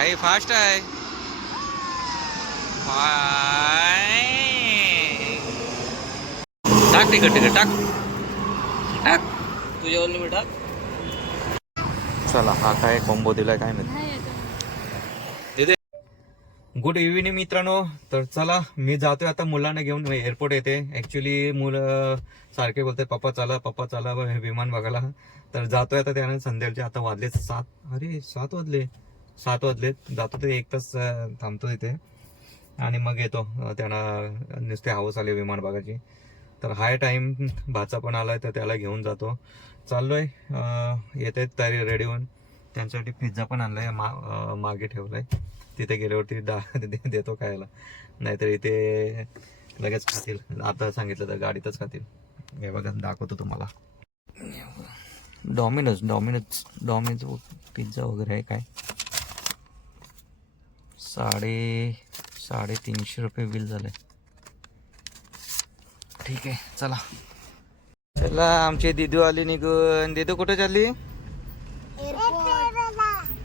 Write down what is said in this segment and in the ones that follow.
भाई फास्ट आहे. टाक तिकट तिकट टाक टाक तुझ्या ओली मी टाक. चला हा काय कॉम्बो दिलाय काय माहिती. गुड इव्हिनिंग मित्रांनो. तर चला मी जातोय आता मुलांना घेऊन एअरपोर्ट येते. ऍक्च्युली मुलं सारखे बोलतात पप्पा चला विमान बघायला. तर जातोय आता त्याने संध्याकाळचे आता वाजले 7. अरे 7 वाजले. 7 वाजले. जातो ते 1 तास थांबतो तिथे आणि मग येतो. त्यांना नुसते हाऊस आले विमान बघायची. तर हाय टाइम भाचा पण आलाय तर त्याला घेऊन जातो. चाललोय येत आहेत तयारी रेडी होऊन. त्यांच्यासाठी पिझ्झा पण आणलाय मागे ठेवलाय. तिथे गेल्यावरती देतो खायला. नाहीतर इथे लगेच खातील. आता सांगितलं तर गाडीतच खातील. हे बघा दाखवतो तुम्हाला. डॉमिनोज पिझ्झा वगैरे आहे काय. 350 रुपये बिल झालंय. ठीक आहे चला. चला आमची दिदू आली निघून. दिदू कुठे चालली.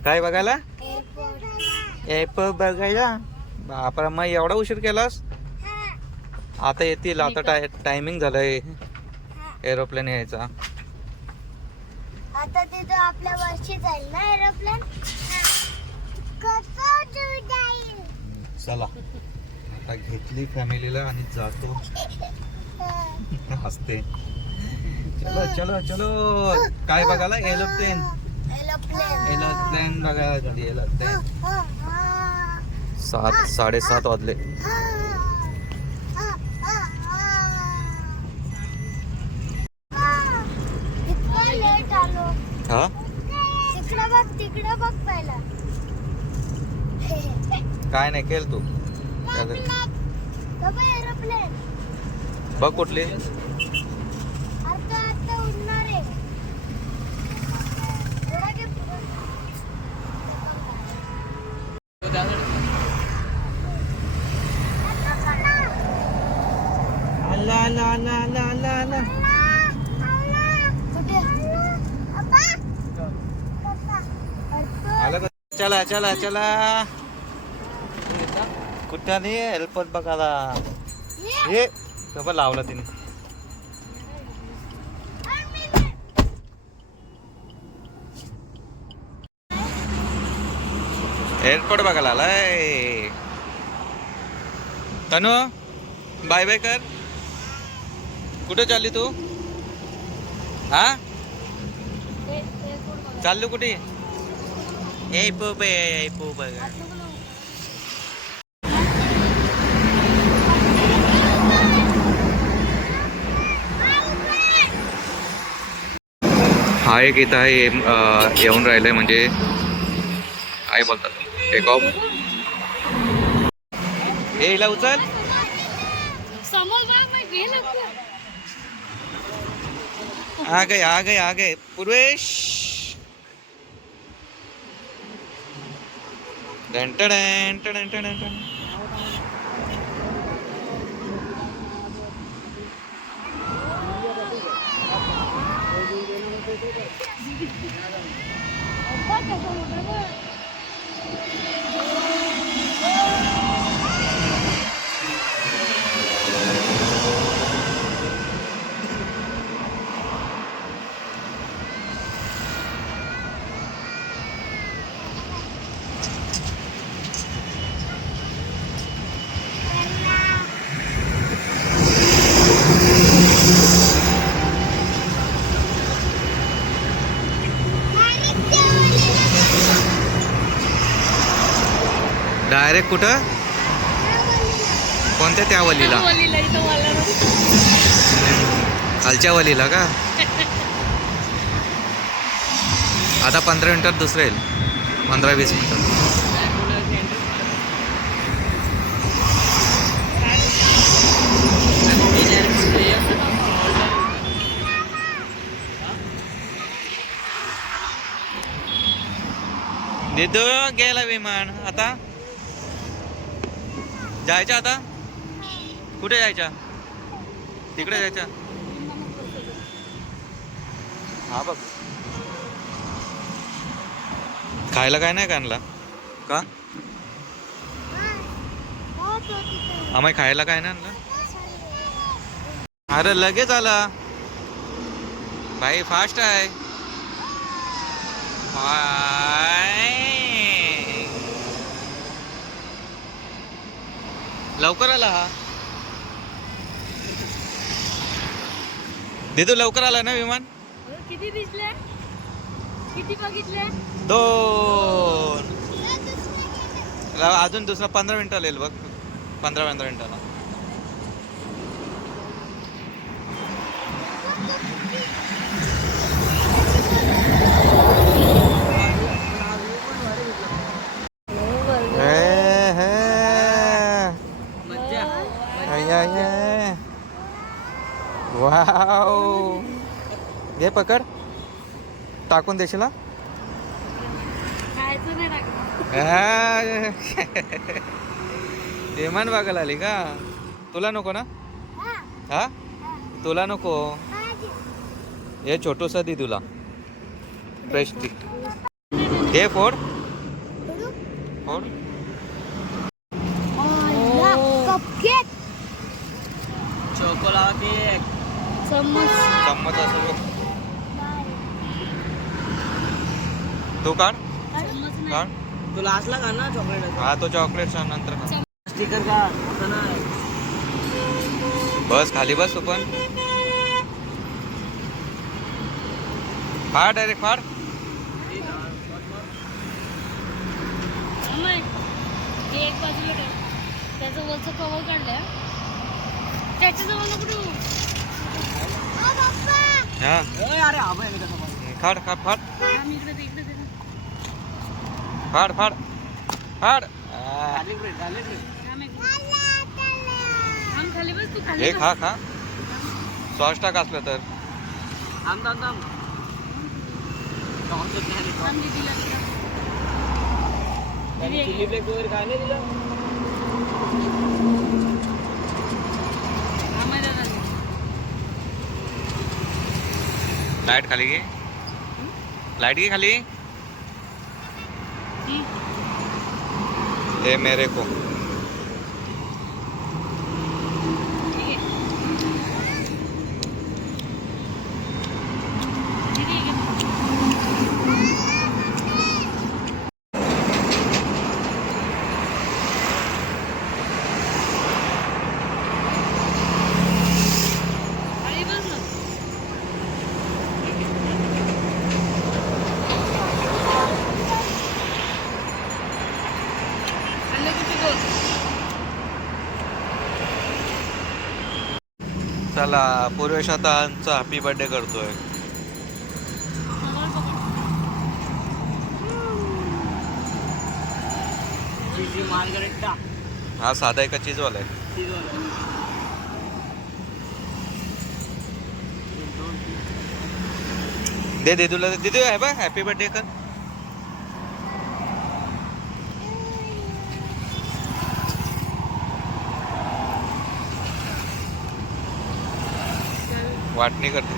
काय बघायला. एअरपोर्ट बघायला. बापरा मग एवढा उशीर केलास. आता येतील. आता टायमिंग झालंय एरोप्लेन यायचा. आता तिथं आपल्या वर्षी जाईल ना एरोप्लेन. चला आता घेतली फॅमिलीला आणि जातो. हसते. चलो चलो चलो. काय बघायला. एरोप्लेन बघायला झाली. एरोप्लेन 7:30 वाजले. हा तिकडं बघ पहिला. काय नाही केल तू. एरोप्लेन बघ कुठली. आता उडणार आहे. चला चला चला. कुठं नाही एअरपोर्ट बघायला. हे कबा लावला तिने. एअरपोर्ट बघायला आलाय. तनु बाय बाय कर. कुठे चालली तू. हा चाललो कुठे. बघा. हा एक इथं आहे येऊन राहिलंय म्हणजे काय बोलतात टेक ऑफ. हे हिला उचल. आ गए पूर्वेश. डायरेक्ट कुठं. कोणत्या त्या वलीला. खालच्या वलीला का. आता 15 मिनिटात दुसरं येईल. 15-20 मिनिटात. देतो गेला विमान. आता जायचं. आता कुठे जायचं. तिकडे जायचं. हा बघ खायला काय नाही का आणला. का हो तो तिथे आम्ही खायला काय नाही आणलं? अरे लगेच आला भाई, फास्ट आहे. लवकर आला हा. दिदू लवकर आला ना विमान. किती दिसले किती बघितले 2 अजून दुसरा 15 मिनिटाला येईल बघ. 15 मिनिटाला. वाव, घे पकड, टाकून देशील हा? खायचं नाही टाकलं विमान बघायला आली का? तुला नको ना? हा तुला नको? हे छोटूसा दे तुला, प्रेस्टी. हे फोड फोड. Cupcake chocolate cake. चम्मच असेल बघ. तू काढ काढ. तुला असला का ना चॉकलेट? हा तो चॉकलेटचा नंतर खा. स्टिकर का असं नाही. बस खाली बस तू पण. फाड डायरेक्ट फाड. एक बाजूला काय त्याचं वरचं कवर काढलंय त्याच्या जवळ नको हा अरे हा बघ फाड फाड फाड इकडे फाड फाड फाड. खाली बस तू खाली हे खा खा. सॉस टाक असलं तर. थांब थांब थांब. चिली फ्लेक्स वगैरे काय नाही दिलं. लाईट खाली घे. लाईट घे खाली. ए मेरे को चला पूर्वेश आता आमचा हॅपी बर्थडे करतोय. चीजी मार्गरेटा. हा साधा एका चीजवाला आहे. दे दे तुला दे आहे बघ. हॅपी बर्थडे कर. वाटणी करते.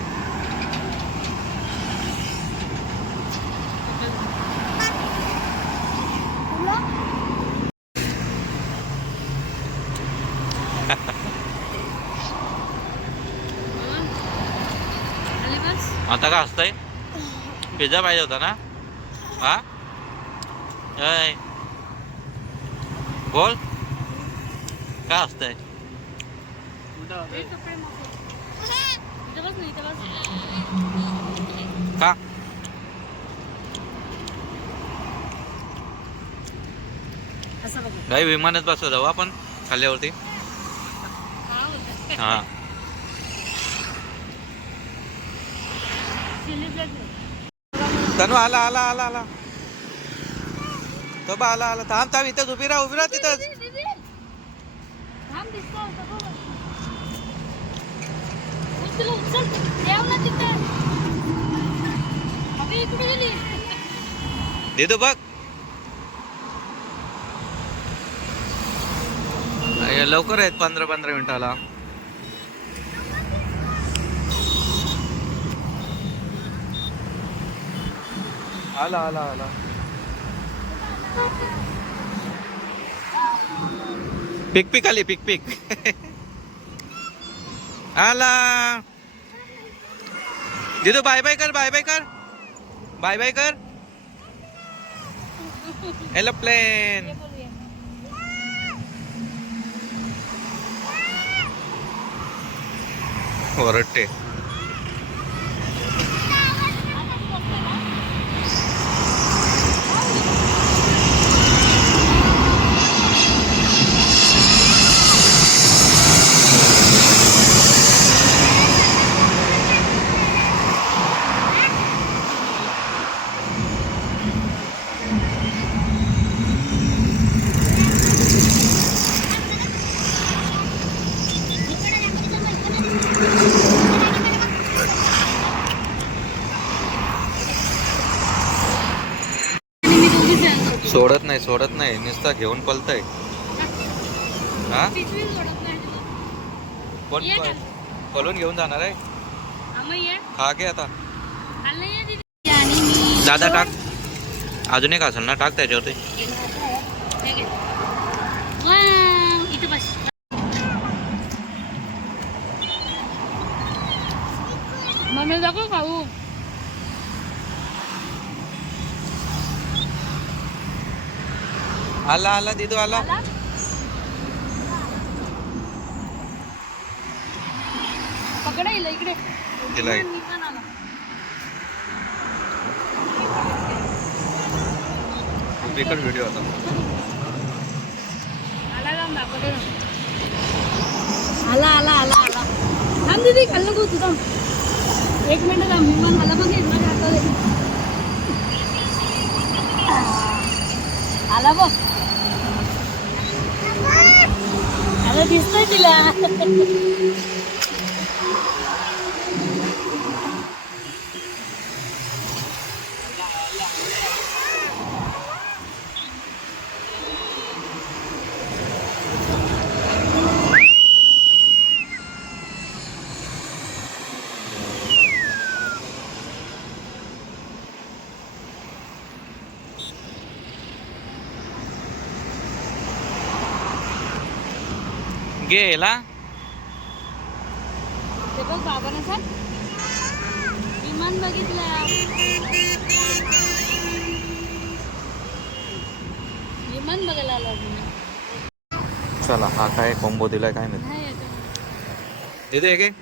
आता का असतंय? पिझ्झा पाहिजे होता ना? हा बोल का असतंय? का नाही विमानात बसव जाऊ आपण खाल्ल्यावरती. हा तनु आला आला आला आला. तो बा आला आला. थांब थांब इथंच उभी राहा तिथंच. देतो बघ. लवकर आहेत 15 मिनिटाला. आला आला आला. पिक पिक आली पिक पिक आला दिदू बाय बाय कर बाय बाय कर बाय बाय कर एरोप्लेन ओरडते सोडत नाही नुसता घेऊन पलतय हा कोण पलून घेऊन जाणार आहे हा घे आता दादा टाक अजून एक असेल ना टाक त्याच्यावरती मम्मी दाखव खाऊ आला आला दिदू आला पकडा इकडे दिलाय बिकट व्हिडिओ होता आला आला आला आला थांब दीदी खाल्लं तू तुझं 1 मिनिट थांब विमान मला बघेल माझ्या हातात आला बघ आता दिसतोय तिला गेला ते बघ बाबाने सांग विमान बघितलं विमान बघायला आलो चला हा काय कॉम्बो दिलाय काय नाही नाही दिदे एक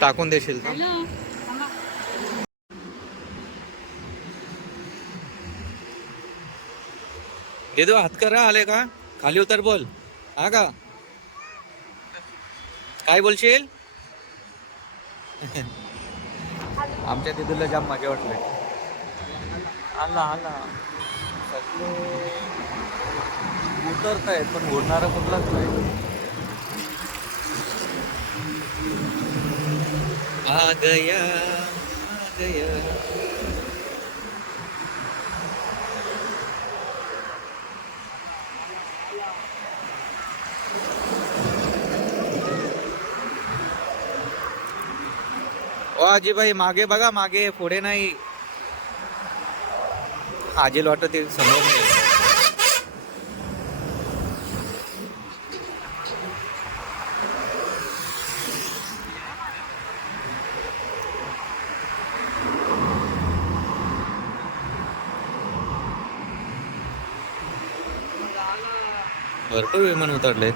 टाकून देशील का हॅलो दिदू हात करा आले का खाली उतर बोल हा का काय बोलशील आमच्या दिदूला जाम मजा वाटले आला आला सगळे उतरतायत पण उडणारा कुठलाच नाही आ गया ओ आजी भाई मागे बघा मागे पुढे नाही आजीला वाटत ते समोर नाही भरपूर विमान उतरले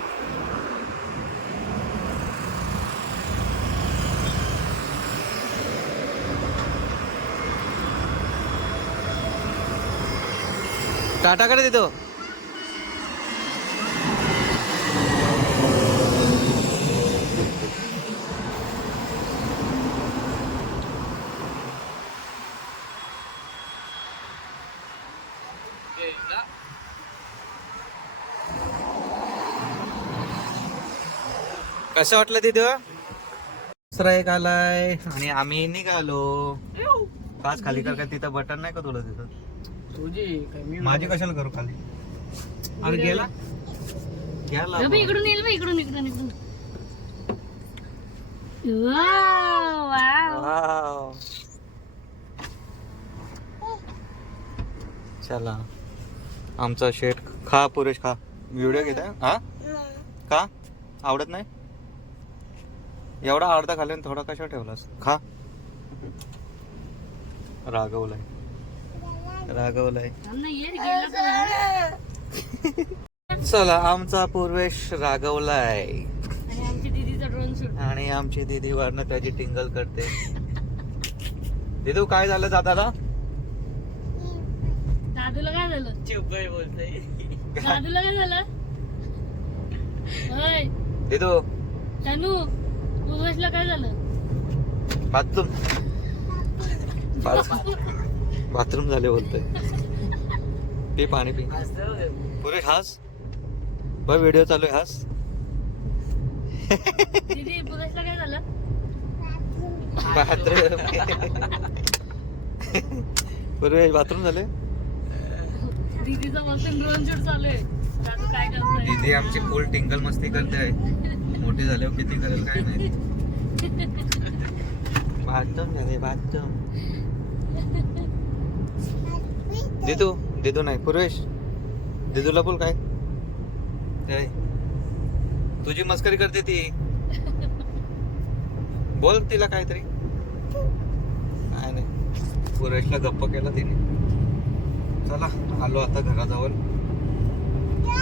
टाटा करे देतो कसं वाटलं तिथं दुसरा एक आलाय आणि आम्ही निघालो काच खाली कर का तिथं बटन नाही का तुला तिथं तुझी काय मी माझी कशाला करू खाली अरे गेला गेला इकडून येईल बा इकडून इकडून इकडून वाव. चला आमचा शेट खा पुरेश खा. व्हिडिओ घेत आहे हा का आवडत नाही एवढा अर्धा खाल्ला थोडा कशा ठेवलास खा. रागवलाय थांब ना, ये गेला कोण? चला आमचा पूर्वेश रागवलाय आणि आमची दीदीचा ड्रोन शूट. आणि आमची दीदी वरनं त्याची टिंगल करते. दीदू काय झालं दादाला? दादूला काय झालं? चुप बोलतोय. दादूला काय झालं? होय दीदू तनू, उमेशला काय झालं? बाथरूम झाले बोलतोय. पी पाणी पी. असं पुरे हास बघ व्हिडिओ चालू आहे हास. दीदी उमेशला काय झालं? पुरे बाथरूम झाले. दीदीचा मस्त ड्रोन शूट चालू आहे. दादू काय करतोय? दीदी आमची फुल टिंगल मस्ती करते आहे. मोठी झाल्यावर किती करेल काय नाही. बाथरूम झाले बाथरूम. दिदू नाही पूर्वेश दिदूला बोल काय तुझी मस्करी करते ती. बोल तिला काहीतरी. काय नाही पूर्वेशला गप्प केला तिने. चला आलो आता घराजवळ.